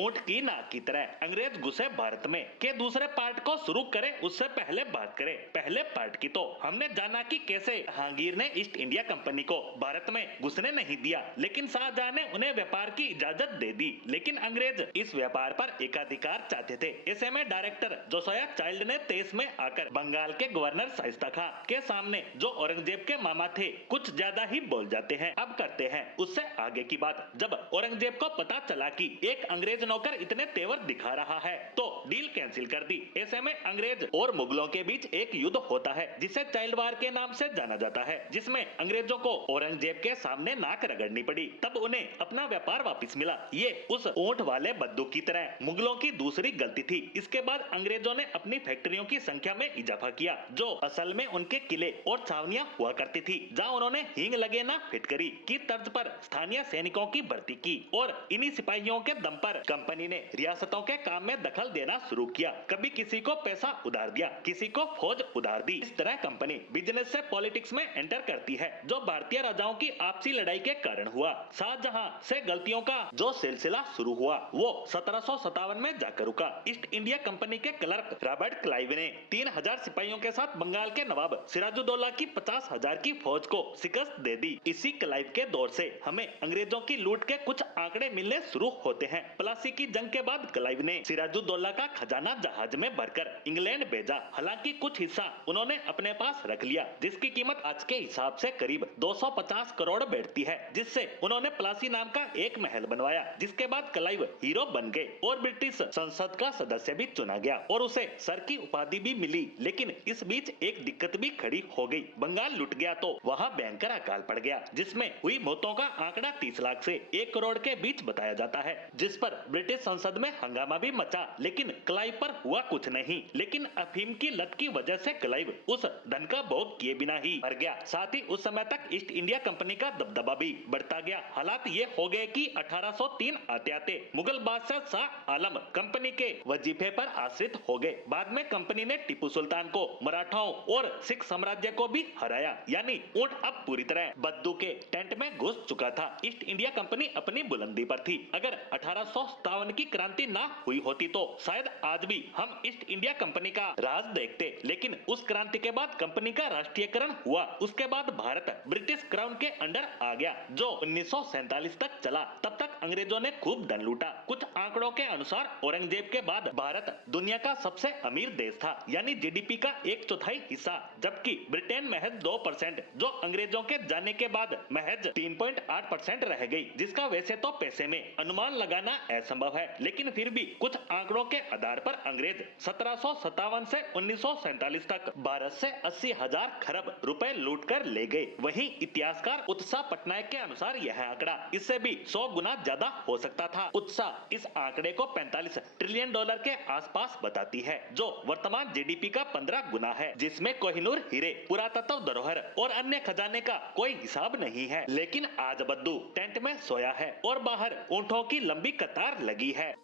ऊंट की नाक की तरह अंग्रेज घुसे भारत में के दूसरे पार्ट को शुरू करें उससे पहले बात करें पहले पार्ट की। तो हमने जाना कि कैसे जहांगीर ने ईस्ट इंडिया कंपनी को भारत में घुसने नहीं दिया, लेकिन शाहजहां ने उन्हें व्यापार की इजाजत दे दी। लेकिन अंग्रेज इस व्यापार पर एकाधिकार चाहते थे। ऐसे में डायरेक्टर जोसिया चाइल्ड ने 23 में आकर बंगाल के गवर्नर शाइस्ता खां के सामने, जो औरंगजेब के मामा थे, कुछ ज्यादा ही बोल जाते हैं। अब करते हैं उससे आगे की बात। जब औरंगजेब को पता चला कि एक अंग्रेज नौकर इतने तेवर दिखा रहा है तो डील कैंसिल कर दी। ऐसे में अंग्रेज और मुगलों के बीच एक युद्ध होता है जिसे चाइल्ड वार के नाम से जाना जाता है, जिसमें अंग्रेजों को औरंगजेब के सामने नाक रगड़नी पड़ी। तब उन्हें अपना व्यापार वापस मिला। ये उस ऊंट वाले बद्दू की तरह मुगलों की दूसरी गलती थी। इसके बाद अंग्रेजों ने अपनी फैक्ट्रियों की संख्या में इजाफा किया, जो असल में उनके किले और छावनियां हुआ करती थी, जहां उन्होंने हींग लगे ना फिटकरी की तर्ज पर स्थानीय सैनिकों की भर्ती की। और इन्हीं सिपाहियों के दम पर कंपनी ने रियासतों के काम में दखल देना शुरू किया। कभी किसी को पैसा उधार दिया, किसी को फौज उधार दी। इस तरह कंपनी बिजनेस से पॉलिटिक्स में एंटर करती है, जो भारतीय राजाओं की आपसी लड़ाई के कारण हुआ। शाहजहां से गलतियों का जो सिलसिला शुरू हुआ वो 1757 में जाकर रुका। ईस्ट इंडिया कंपनी के क्लर्क रॉबर्ट क्लाइव ने 3000 सिपाहियों के साथ बंगाल के नवाब सिराजुद्दौला की 50,000 की फौज को शिकस्त दे दी। इसी क्लाइव के दौर से हमें अंग्रेजों की लूट के कुछ आंकड़े मिलने शुरू होते हैं। प्लासी की जंग के बाद क्लाइव ने सिराजुद्दौला का खजाना जहाज में भरकर इंग्लैंड भेजा। हालांकि कुछ हिस्सा उन्होंने अपने पास रख लिया, जिसकी कीमत आज के हिसाब से करीब 250 करोड़ बैठती है, जिससे उन्होंने प्लासी नाम का एक महल बनवाया। जिसके बाद क्लाइव हीरो बन गए और ब्रिटिश संसद का सदस्य भी चुना गया और उसे सर की उपाधि भी मिली। लेकिन इस बीच एक दिक्कत भी खड़ी हो गई। बंगाल लुट गया तो वहाँ भयंकर अकाल पड़ गया, जिसमें हुई मौतों का आंकड़ा 30 लाख से 1 करोड़ के बीच बताया जाता है, जिस पर ब्रिटिश संसद में हंगामा भी मचा। लेकिन क्लाइव पर हुआ कुछ नहीं। लेकिन अफीम की लत की वजह से क्लाइव उस धन का भोग किए बिना ही मर गया। साथ ही उस समय तक ईस्ट इंडिया कंपनी का दबदबा भी बढ़ता गया। हालात ये हो गए कि 1803 आते आते मुगल बादशाह शाह आलम कंपनी के वजीफे पर आश्रित हो गए। बाद में कंपनी ने टीपू सुल्तान को, मराठाओं और सिख साम्राज्य को भी हराया। यानी ऊंट अब पूरी तरह बद्दू के टेंट में घुस चुका था। ईस्ट इंडिया कंपनी अपनी बुलंदी पर थी। अगर 1857 की क्रांति ना हुई होती तो शायद आज भी हम ईस्ट इंडिया कंपनी का राज देखते। लेकिन उस क्रांति के बाद कंपनी का राष्ट्रीयकरण हुआ। उसके बाद भारत ब्रिटिश क्राउन के अंडर आ गया, जो 1947 तक चला। तब तक अंग्रेजों ने खूब धन लूटा। कुछ आंकड़ों के अनुसार औरंगजेब के बाद भारत दुनिया का सबसे अमीर देश था, यानी जीडीपी का 1/4 हिस्सा, जबकि ब्रिटेन महज 2%, जो अंग्रेजों के जाने के बाद महज 3.8% रह गई, जिसका वैसे तो पैसे में अनुमान लगाना असंभव है। लेकिन फिर भी कुछ आंकड़ों के आधार पर अंग्रेज 1757 से 1947 तक भारत से 80,000 खरब रुपए लूट कर ले गए। वहीं इतिहासकार उत्साह पटनायक के अनुसार यह आंकड़ा इससे भी 100 गुना ज्यादा हो सकता था। उत्साह इस आंकड़े को 45 ट्रिलियन डॉलर के आसपास बताती है, जो वर्तमान जीडीपी का 15 गुना है, जिसमें कोहिनूर हीरे, पुरातत्व धरोहर और अन्य खजाने का कोई हिसाब नहीं है। लेकिन आज बद्दू टेंट में सोया है और बाहर ऊंटों की लंबी कतार लगी है।